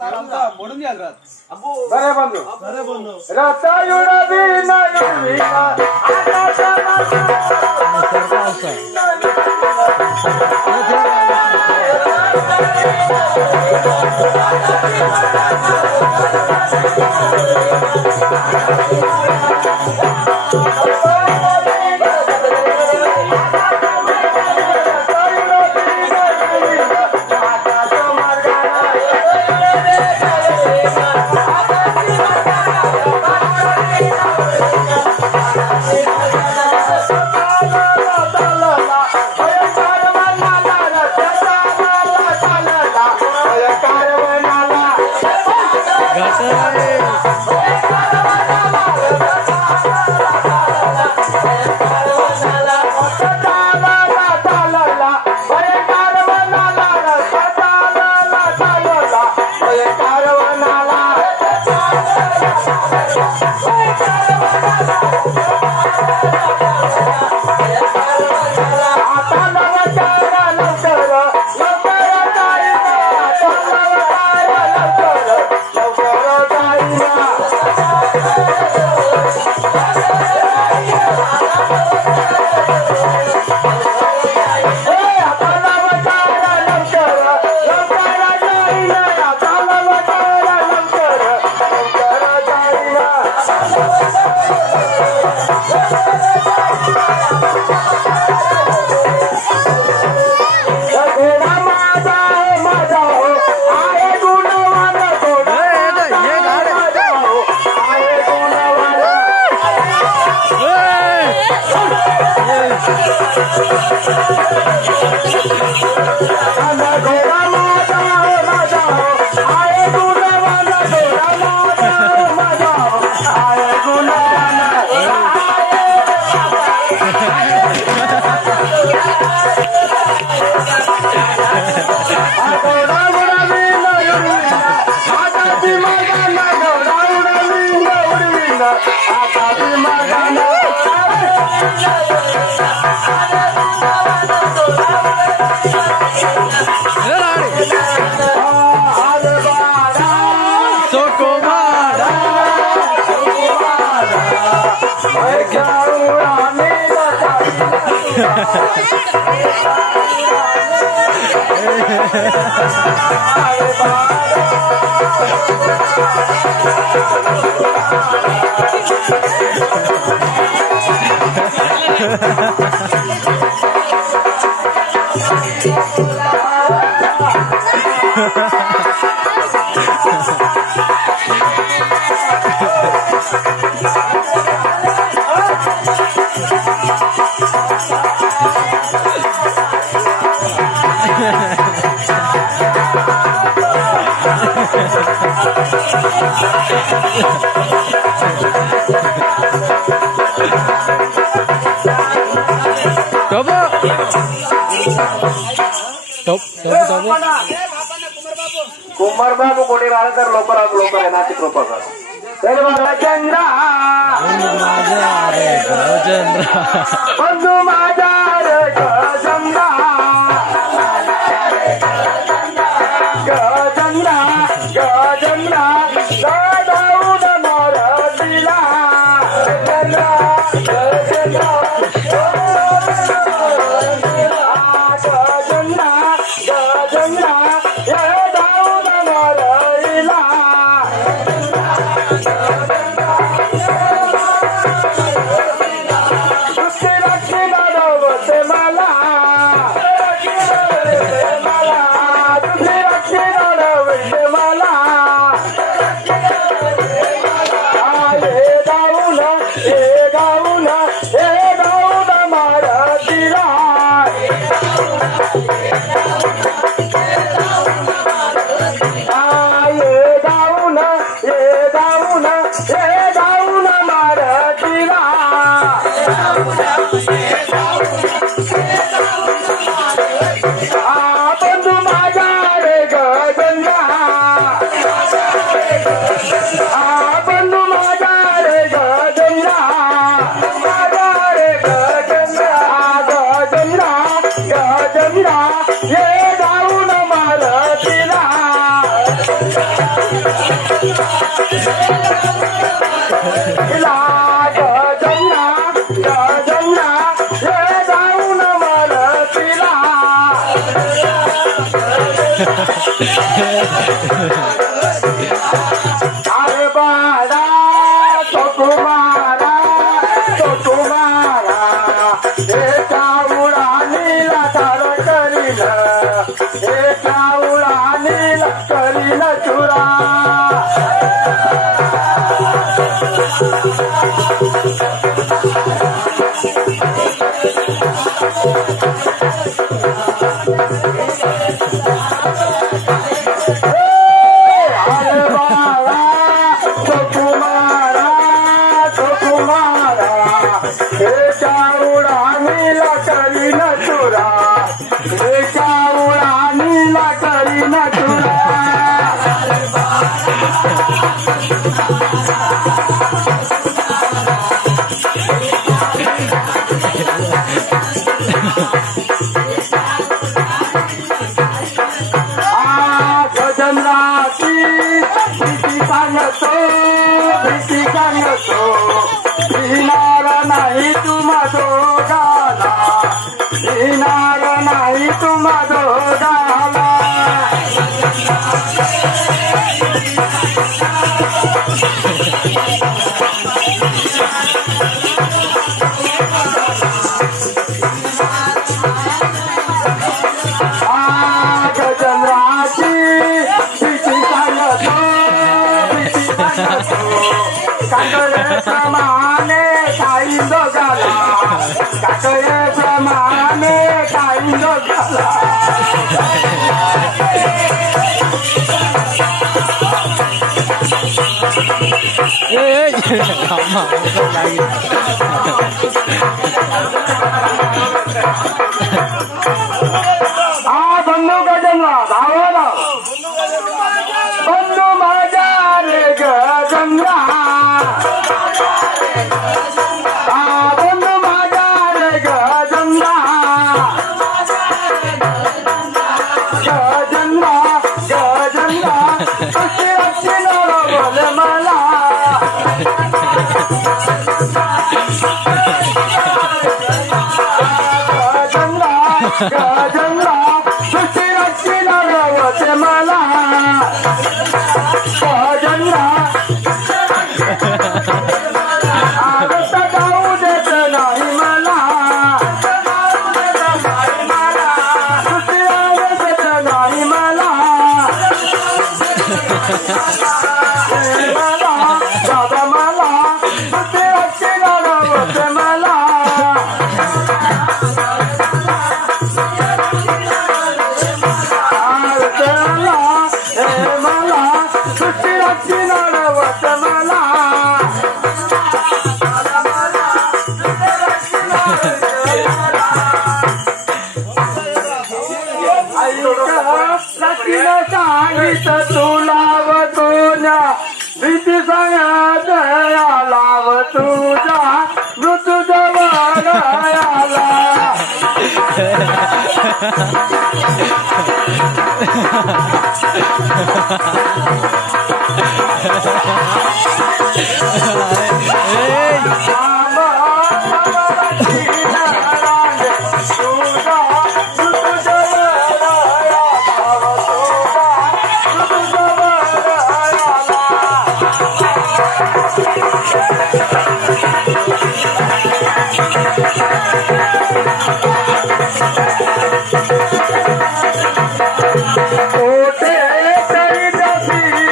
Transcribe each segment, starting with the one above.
मोडून द्याल रात बरे बंधू रतायुडा विना युविना कुमार बाबू कोणी राहिलं तर लोक येण्याची कृपा कर चंद्रा बंधू माझा चंद्रा गजंद्रा गजंद्रा गजाऊन मोर दिला चंद्रा गजंद्रा गजंद्रा गजंद्रा बंधू माझा रे गजंद्रा अरे बाळा तो तुम्हारा एका उडाणीला ठार करील एका उडाणीला करील चुरा नाही तुम्हा दोघाला येणार नाही तुम्हा दोघाला गजराची भीती काकडे प्रमाणे काही दोघाला काकडे प्रमाणे काही दोघाला हा बंधू गजंगा धावाला बंधू माझा रे गजंगा बंधू माझा रे गजंगा गजंगा गजंगा कशी रक्षी बोल मला गजंगा सुशी रक्षी लढवते मला गजंगा आगत जाऊ देत नाही मला सुशी देत नाही मला दादा मला सुशी रक्षी लढवते मला तू लाव तुझ्या भीती सांगत लाव तुझ्या मृत्यू जवळ आला ओटे तरी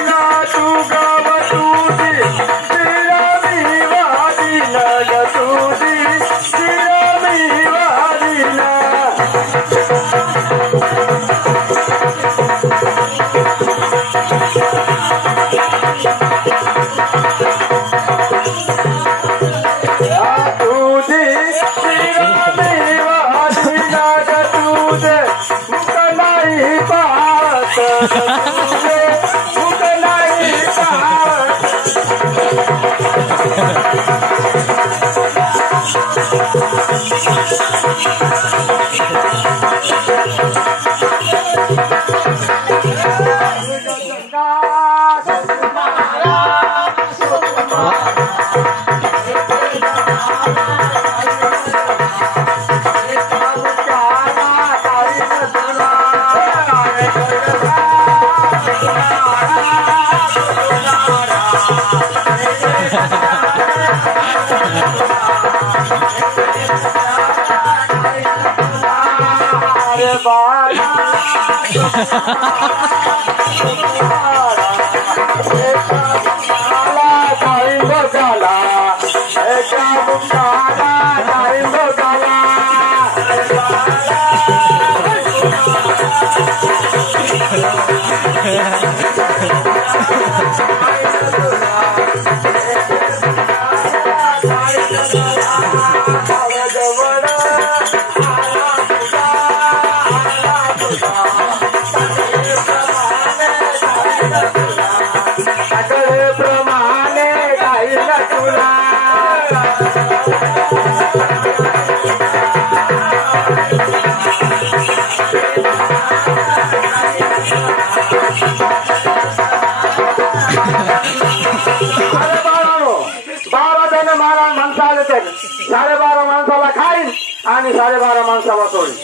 साडेबारा माणसाला खाईन आणि 12.5 माणसाला सोडीन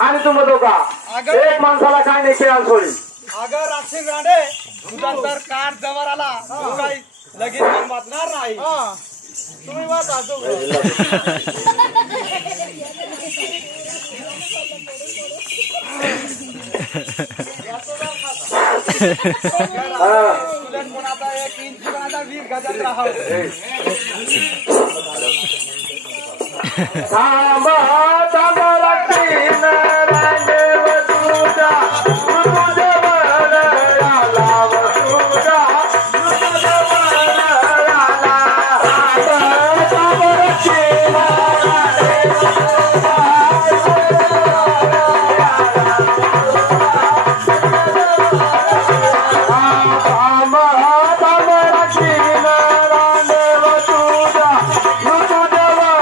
आणि तुम्ही दोघा एक माणसाला खाईन एक खेळाला सोडीन. अगर राक्षस राणे तुझा तर कार जवळ आला तू काही लगेच मन वाचणार नाही. तुम्ही वाच आजो कोणाचा 1 इंच कोणाचा 20 गजात राहाव. थांबा थांबा राखीन रांडेव तुझा तुझ्या बळाला तुझा तुझ्या बळाला थांबा राखीन रांडेव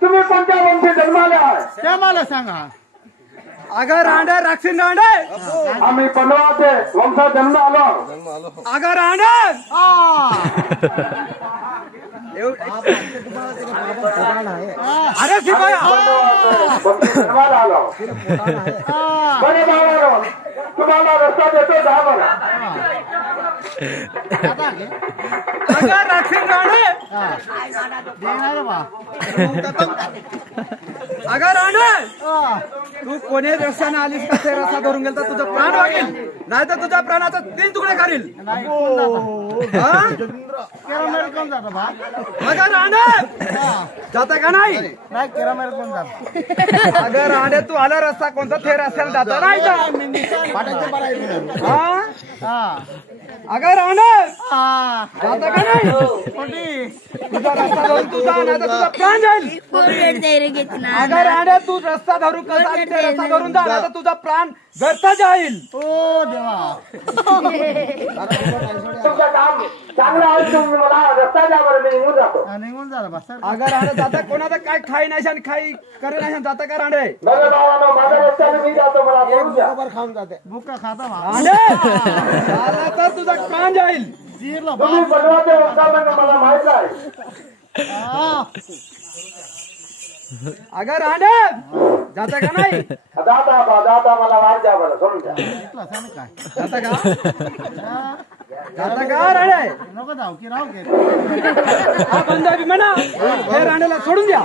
तुम्ही कोणत्या वंशी जन्माले आहे त्या मला सांगा. अगर रांडे राक्षस रांडे आम्ही पंडवाचे वंशात जन्म आलो. अगर रांडे अरे शिवाय जन्माला आलो. बरे बाबा तुम्हाला रस्ता देतो जा बरं. अगर राक्षस रांडे अगर रांडे तू कोणी रस्त्याने आलीस का ते रस्ता धरून गेल तर तुझं प्राण वागेल नाही तर तुझ्या प्राणाचा 3 तुकडे करील. अगर रांडे जाता का नाही अगर रांडे तू आला रस्ता कोणता ते रस्त्याला जाता नाही का. अगर रांडे जाता का नाही तुझा रस्ता धरून तुझा नाही तर तुझा प्राण जाईल. अगर रांडे तू रस्ता धरून कसा रस्ता धरून जा नाही तर तुझा प्राण घरता जाईल. ओ देवा तुमचं काम चांगलं आहे. तुम्ही मला रस्ता द्या बरं मी निघून जातो. निघून झाला बस. अगर रांडे जाता कोणाचं काय खाई नाही आणि खाई करे नाही जाता का रांडे. बरं बाबा माझ्या रस्त्याने मी जातो. मला बोलून द्या. खाऊन जाते बुका खाता रांडे तर तुझा प्राण जाईल. तुम्ही बनवाचे वंशामध्ये मला माहित आहे. अगर रांडे जाता का नाही दादा मला वाट द्या बरं सोडून द्या. जाता का जाता का रांडे नको जाऊ की राहू घे. हा बंदा बी म्हणा हे रांडेला सोडून द्या.